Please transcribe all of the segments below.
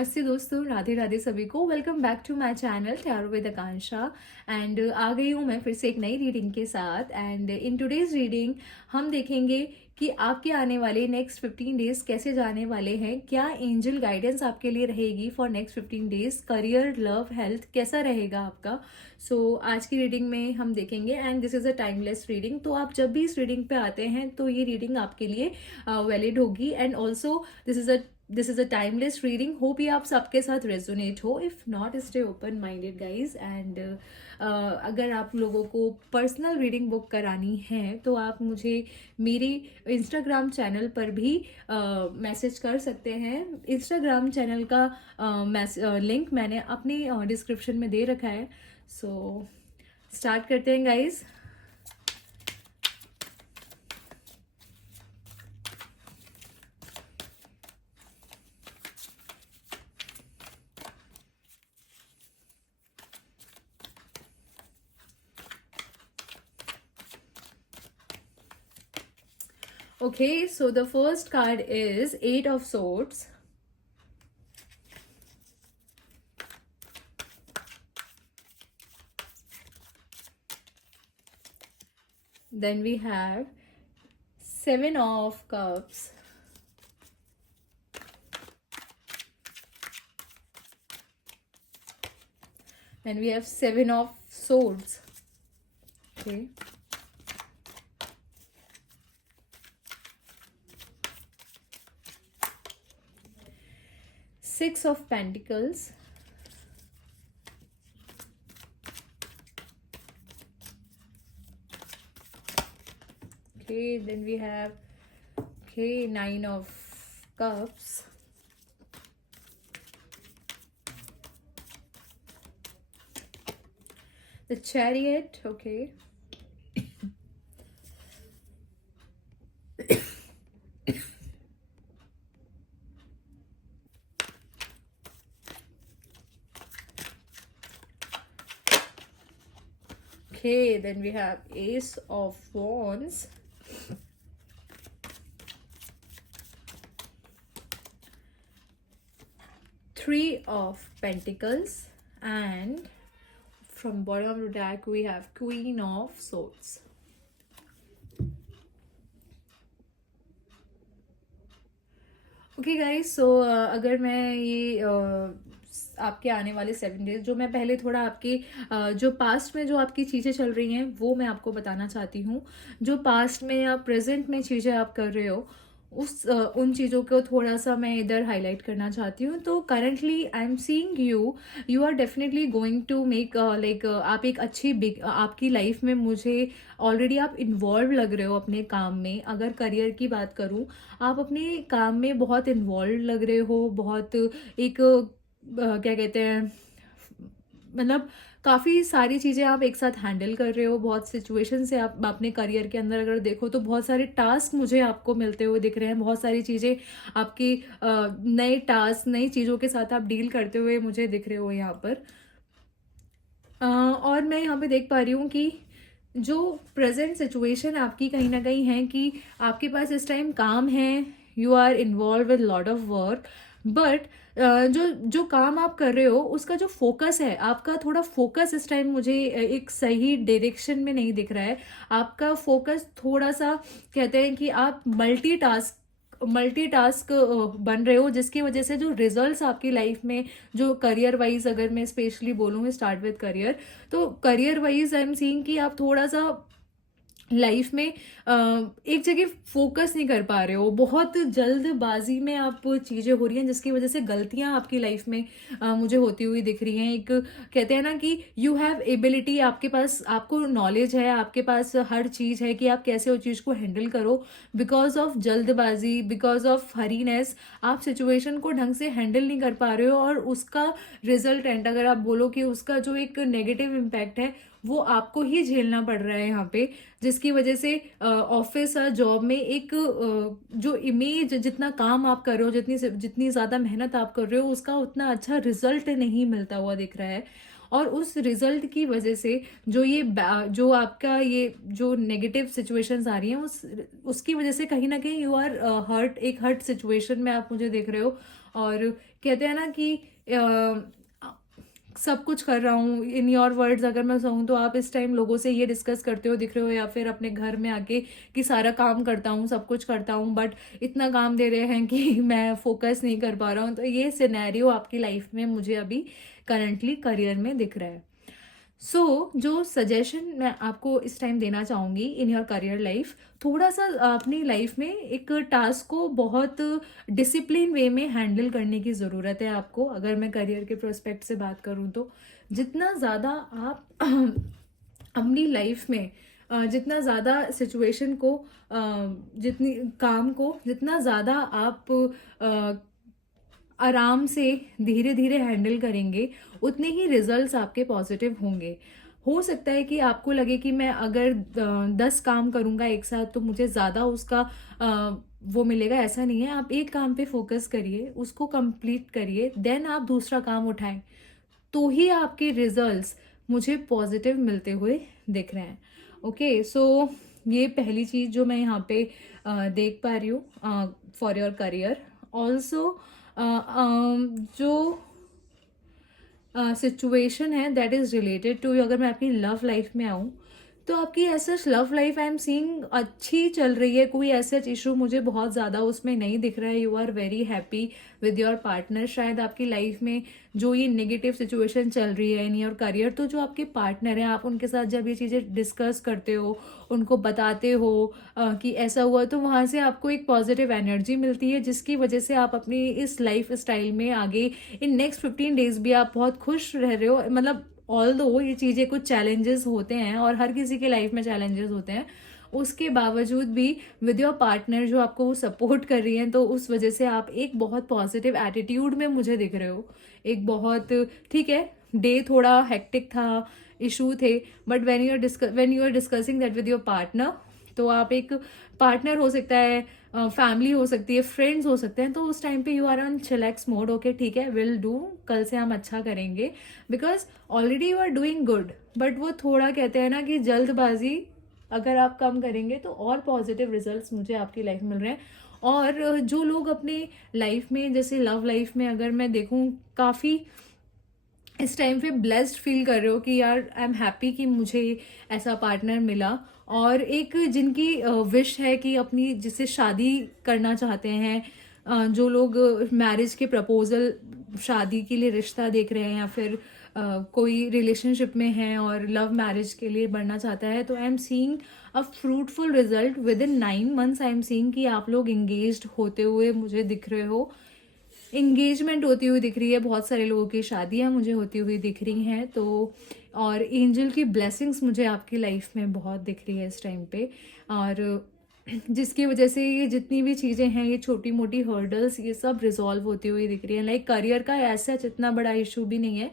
नमस्ते दोस्तों, राधे राधे सभी को। Welcome back to my channel tarot with Akanksha. And आ गई हूँ मैं फिर से एक नई रीडिंग के साथ। एंड इन टुडेज रीडिंग हम देखेंगे कि आपके आने वाले नेक्स्ट 15 डेज कैसे जाने वाले हैं, क्या एंजल गाइडेंस आपके लिए रहेगी for next 15 days, career, love, health कैसा रहेगा आपका। आज की रीडिंग में हम देखेंगे and this is a timeless reading. तो आप जब भी इस रीडिंग पे आते हैं तो ये रीडिंग आपके लिए वैलिड होगी। And also this is a timeless reading. Hope ये आप सबके साथ रेजोनेट हो। If not, stay open minded guys. And अगर आप लोगों को पर्सनल रीडिंग बुक करानी है तो आप मुझे मेरी इंस्टाग्राम चैनल पर भी मैसेज कर सकते हैं। इंस्टाग्राम चैनल का लिंक मैंने अपनी डिस्क्रिप्शन में दे रखा है। स्टार्ट करते हैं guys. Okay, so the first card is Eight of Swords. Then we have Seven of Cups. Then we have Seven of Swords. Okay. Six of Pentacles. Okay, then we have Nine of Cups. The Chariot. Okay. Okay, then we have Ace of Wands. Three of Pentacles. And from bottom of the deck we have Queen of Swords. Okay guys, अगर मैं ये आपके आने वाले 7 days, जो मैं पहले थोड़ा आपके जो पास्ट में जो आपकी चीज़ें चल रही हैं वो मैं आपको बताना चाहती हूँ। जो पास्ट में या प्रेजेंट में चीज़ें आप कर रहे हो उन चीज़ों को थोड़ा सा मैं इधर हाईलाइट करना चाहती हूँ। तो currently I am seeing you are definitely going to make like आप एक अच्छी बिग आपकी लाइफ में मुझे ऑलरेडी आप इन्वॉल्व लग रहे हो अपने काम में। अगर करियर की बात करूँ, आप अपने काम में बहुत इन्वॉल्व लग रहे हो, बहुत एक क्या कहते हैं, मतलब काफ़ी सारी चीज़ें आप एक साथ हैंडल कर रहे हो। बहुत सिचुएशन से आप अपने करियर के अंदर अगर देखो तो बहुत सारे टास्क मुझे आपको मिलते हुए दिख रहे हैं। बहुत सारी चीज़ें आपकी नए टास्क, नई चीज़ों के साथ आप डील करते हुए मुझे दिख रहे हो यहाँ पर। और मैं यहाँ पे देख पा रही हूँ कि जो प्रेजेंट सिचुएशन आपकी कहीं ना कहीं है कि आपके पास इस टाइम काम है, you are involve with lot of work, but जो जो काम आप कर रहे हो उसका जो फोकस है, आपका थोड़ा फोकस इस टाइम मुझे एक सही डायरेक्शन में नहीं दिख रहा है। आपका फोकस थोड़ा सा, कहते हैं कि आप मल्टीटास्क बन रहे हो, जिसकी वजह से जो रिजल्ट्स आपकी लाइफ में, जो करियर वाइज अगर मैं स्पेशली बोलूँ, स्टार्ट विद करियर, तो career wise I am seeing कि आप थोड़ा सा लाइफ में एक जगह फोकस नहीं कर पा रहे हो। बहुत जल्दबाजी में आप चीज़ें हो रही हैं जिसकी वजह से गलतियां आपकी लाइफ में मुझे होती हुई दिख रही हैं। एक कहते हैं ना कि यू हैव एबिलिटी, आपके पास, आपको नॉलेज है, आपके पास हर चीज़ है कि आप कैसे उस चीज़ को हैंडल करो। बिकॉज ऑफ जल्दबाजी, बिकॉज ऑफ हरीनेस, आप सिचुएशन को ढंग से हैंडल नहीं कर पा रहे हो और उसका रिजल्टेंट, अगर आप बोलो कि उसका जो एक नेगेटिव इम्पैक्ट है वो आपको ही झेलना पड़ रहा है यहाँ पे, जिसकी वजह से ऑफिस और जॉब में एक जो इमेज, जितना काम आप कर रहे हो, जितनी ज़्यादा मेहनत आप कर रहे हो, उसका उतना अच्छा रिजल्ट नहीं मिलता हुआ दिख रहा है। और उस रिजल्ट की वजह से जो आपका ये जो नेगेटिव सिचुएशंस आ रही हैं उसकी वजह से कहीं ना कहीं यू आर हर्ट, एक हर्ट सिचुएशन में आप मुझे देख रहे हो। और कहते हैं ना कि सब कुछ कर रहा हूँ। इन योर वर्ड्स अगर मैं कहूँ तो आप इस टाइम लोगों से ये डिस्कस करते हो दिख रहे हो, या फिर अपने घर में आके कि सारा काम करता हूँ, सब कुछ करता हूँ, बट इतना काम दे रहे हैं कि मैं फोकस नहीं कर पा रहा हूँ। तो ये सिनेरियो आपकी लाइफ में मुझे अभी करंटली करियर में दिख रहा है। जो सजेशन मैं आपको इस टाइम देना चाहूँगी इन योर करियर लाइफ, थोड़ा सा अपनी लाइफ में एक टास्क को बहुत डिसिप्लिन वे में हैंडल करने की ज़रूरत है आपको। अगर मैं करियर के प्रोस्पेक्ट से बात करूँ तो जितना ज़्यादा आप अपनी लाइफ में जितना ज़्यादा सिचुएशन को जितनी काम को जितना ज़्यादा आप आराम से धीरे धीरे हैंडल करेंगे, उतने ही रिजल्ट्स आपके पॉजिटिव होंगे। हो सकता है कि आपको लगे कि मैं अगर 10 काम करूँगा एक साथ तो मुझे ज़्यादा उसका वो मिलेगा, ऐसा नहीं है। आप एक काम पे फोकस करिए, उसको कंप्लीट करिए, देन आप दूसरा काम उठाएं, तो ही आपके रिजल्ट्स मुझे पॉजिटिव मिलते हुए दिख रहे हैं। ओके, सो ये पहली चीज़ जो मैं यहाँ पे देख पा रही हूँ फॉर योर करियर। ऑल्सो जो सिचुएशन है दैट इज़ रिलेटेड टू, अगर मैं अपनी लव लाइफ में आऊँ तो आपकी ऐसा love life I am seeing अच्छी चल रही है। कोई ऐसा इशू मुझे बहुत ज़्यादा उसमें नहीं दिख रहा है। You are very happy with your partner. शायद आपकी लाइफ में जो ये नेगेटिव सिचुएशन चल रही है इन योर करियर, तो जो आपके पार्टनर हैं, आप उनके साथ जब ये चीज़ें डिस्कस करते हो, उनको बताते हो कि ऐसा हुआ, तो वहाँ से आपको एक पॉजिटिव एनर्जी मिलती है, जिसकी वजह से आप अपनी इस लाइफ स्टाइल में आगे इन नेक्स्ट 15 डेज भी आप बहुत खुश रह रहे हो। मतलब ऑल दो ये चीज़ें कुछ चैलेंजेस होते हैं और हर किसी के लाइफ में चैलेंजेस होते हैं, उसके बावजूद भी विद योर पार्टनर जो आपको वो सपोर्ट कर रही हैं, तो उस वजह से आप एक बहुत पॉजिटिव एटीट्यूड में मुझे दिख रहे हो। एक बहुत ठीक है, डे थोड़ा हेक्टिक था, इशू थे, but when you are discussing that with your partner, तो आप एक पार्टनर हो सकता है, फैमिली हो सकती है, फ्रेंड्स हो सकते हैं, तो उस टाइम पे you are on chillax mode. Okay ठीक है, विल डू, कल से हम अच्छा करेंगे, because already you are doing good. But वो थोड़ा कहते हैं ना कि जल्दबाजी अगर आप कम करेंगे तो और पॉजिटिव रिजल्ट्स मुझे आपकी लाइफ में मिल रहे हैं। और जो लोग अपने लाइफ में, जैसे लव लाइफ में अगर मैं देखूं, काफ़ी इस टाइम पे ब्लेस्ड फील कर रहे हो कि यार आई एम हैप्पी कि मुझे ऐसा पार्टनर मिला। और एक जिनकी विश है कि अपनी जिससे शादी करना चाहते हैं, जो लोग मैरिज के प्रपोजल, शादी के लिए रिश्ता देख रहे हैं, या फिर कोई रिलेशनशिप में है और लव मैरिज के लिए बढ़ना चाहता है, तो आई am seeing a fruitful result with in 9 months. I am seeing कि आप लोग एंगेज्ड होते हुए मुझे दिख रहे हो, एंगेजमेंट होती हुई दिख रही है, बहुत सारे लोगों की शादियां मुझे होती हुई दिख रही हैं। तो और एंजल की ब्लेसिंग्स मुझे आपकी लाइफ में बहुत दिख रही है इस टाइम पे, और जिसकी वजह से ये जितनी भी चीज़ें हैं, ये छोटी मोटी हर्डल्स, ये सब रिजॉल्व होती हुई दिख रही है। लाइक करियर का ऐसा इतना बड़ा इशू भी नहीं है।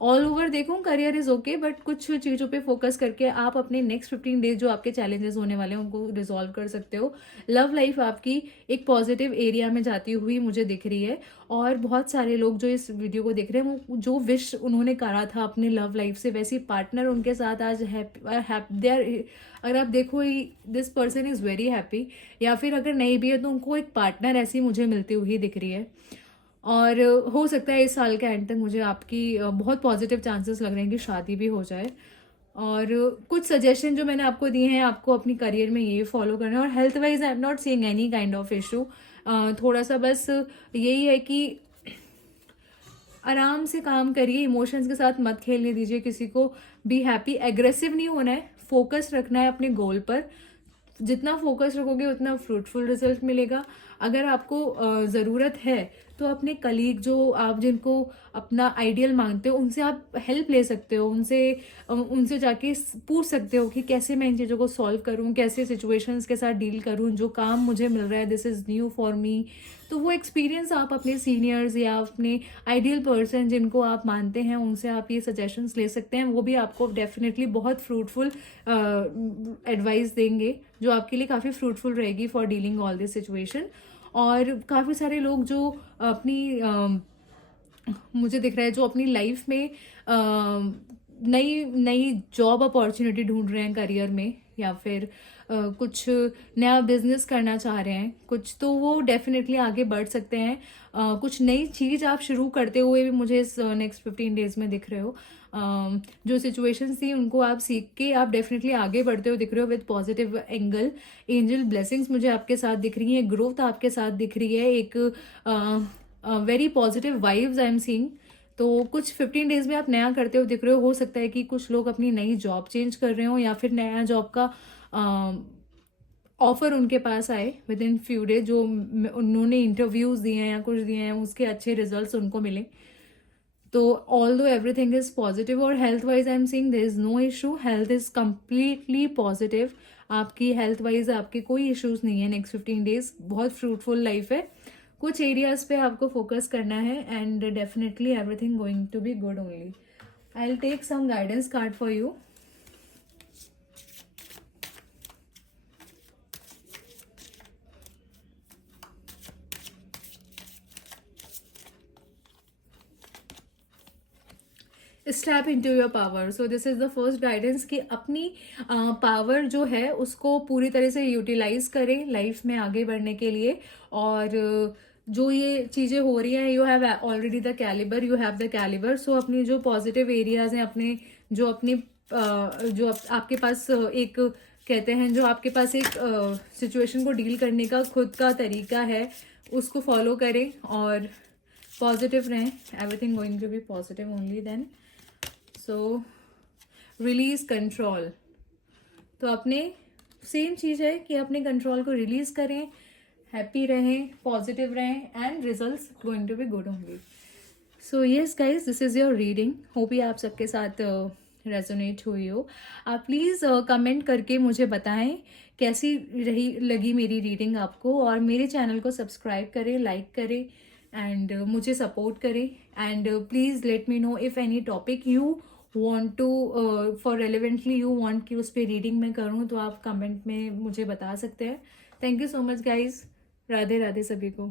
ऑल ओवर देखूं करियर इज़ ओके, बट कुछ चीज़ों पे फोकस करके आप अपने नेक्स्ट 15 डेज जो आपके चैलेंजेस होने वाले हैं उनको रिजॉल्व कर सकते हो। लव लाइफ आपकी एक पॉजिटिव एरिया में जाती हुई मुझे दिख रही है। और बहुत सारे लोग जो इस वीडियो को देख रहे हैं, वो जो विश उन्होंने करा था अपने लव लाइफ से, वैसे पार्टनर उनके साथ आज हैप्पी। अगर आप देखो, this person is very happy, या फिर अगर नहीं भी है तो उनको एक पार्टनर ऐसी मुझे मिलती हुई दिख रही है। और हो सकता है इस साल के एंड तक मुझे आपकी बहुत पॉजिटिव चांसेस लग रहे हैं कि शादी भी हो जाए। और कुछ सजेशन जो मैंने आपको दिए हैं, आपको अपनी करियर में ये फॉलो करना है। और health wise I am not seeing any kind of issue. थोड़ा सा बस यही है कि आराम से काम करिए, इमोशंस के साथ मत खेलने दीजिए किसी को। बी हैप्पी, एग्रेसिव नहीं होना है, फोकस रखना है अपने गोल पर। जितना फोकस रखोगे उतना फ्रूटफुल रिजल्ट मिलेगा। अगर आपको ज़रूरत है तो अपने कलीग जो आप जिनको अपना आइडियल मानते हो, उनसे आप हेल्प ले सकते हो। उनसे जाके पूछ सकते हो कि कैसे मैं इन चीज़ों को सॉल्व करूं, कैसे सिचुएशंस के साथ डील करूं, जो काम मुझे मिल रहा है this is new for me. तो वो एक्सपीरियंस आप अपने सीनियर्स या अपने आइडियल पर्सन जिनको आप मानते हैं, उनसे आप ये सजेशंस ले सकते हैं। वो भी आपको डेफिनेटली बहुत फ्रूटफुल एडवाइस देंगे, जो आपके लिए काफ़ी फ्रूटफुल रहेगी for dealing all this situation. और काफ़ी सारे लोग जो अपनी मुझे दिख रहा है जो अपनी लाइफ में नई नई जॉब अपॉर्चुनिटी ढूंढ रहे हैं करियर में, या फिर कुछ नया बिजनेस करना चाह रहे हैं कुछ, तो वो डेफिनेटली आगे बढ़ सकते हैं। कुछ नई चीज़ आप शुरू करते हुए भी मुझे इस नेक्स्ट 15 डेज में दिख रहे हो। जो सिचुएशंस थी उनको आप सीख के आप डेफिनेटली आगे बढ़ते हुए दिख रहे हो with positive angle. Angel blessings मुझे आपके साथ दिख रही हैं, ग्रोथ आपके साथ दिख रही है, एक very positive vibes I am seeing. तो कुछ 15 डेज में आप नया करते हुए दिख रहे हो सकता है कि कुछ लोग अपनी नई जॉब चेंज कर रहे हो या फिर नया जॉब का ऑफर उनके पास आए विद इन फ्यू डेज, जो उन्होंने इंटरव्यूज़ दिए हैं या कुछ दिए हैं उसके अच्छे रिजल्ट्स उनको मिले। तो although everything is positive, और health wise I am seeing there is no issue, health is completely positive. आपकी हेल्थ वाइज आपके कोई इश्यूज नहीं है नेक्स्ट 15 डेज, बहुत फ्रूटफुल लाइफ है। कुछ एरियाज पे आपको फोकस करना है and definitely everything going to be good only. I will take some guidance card for you. Step into your power. So this is the first guidance कि अपनी power जो है उसको पूरी तरह से यूटिलाइज करें लाइफ में आगे बढ़ने के लिए। और जो ये चीज़ें हो रही हैं, you have already the calibre, you have the calibre. So अपनी जो पॉजिटिव एरियाज हैं, अपने जो अपनी आपके पास एक कहते हैं, जो आपके पास एक सिचुएशन को डील करने का खुद का तरीका है, उसको फॉलो करें और पॉजिटिव रहें। Everything going to be positive only then. So release control, तो अपने सेम चीज़ है कि अपने कंट्रोल को रिलीज करें, हैप्पी रहें, पॉजिटिव रहें and results going to be good only. So yes guys, this is your reading. Hope ये आप सबके साथ रेजोनेट हुई हो। आप प्लीज़ कमेंट करके मुझे बताएं कैसी लगी मेरी रीडिंग आपको, और मेरे चैनल को सब्सक्राइब करें, लाइक करें एंड मुझे सपोर्ट करें। And please let me know if any topic you want to for relevantly you want कि उस पर रीडिंग मैं करूँ, तो आप कमेंट में मुझे बता सकते हैं। Thank you so much guys. Radhe Radhe सभी को।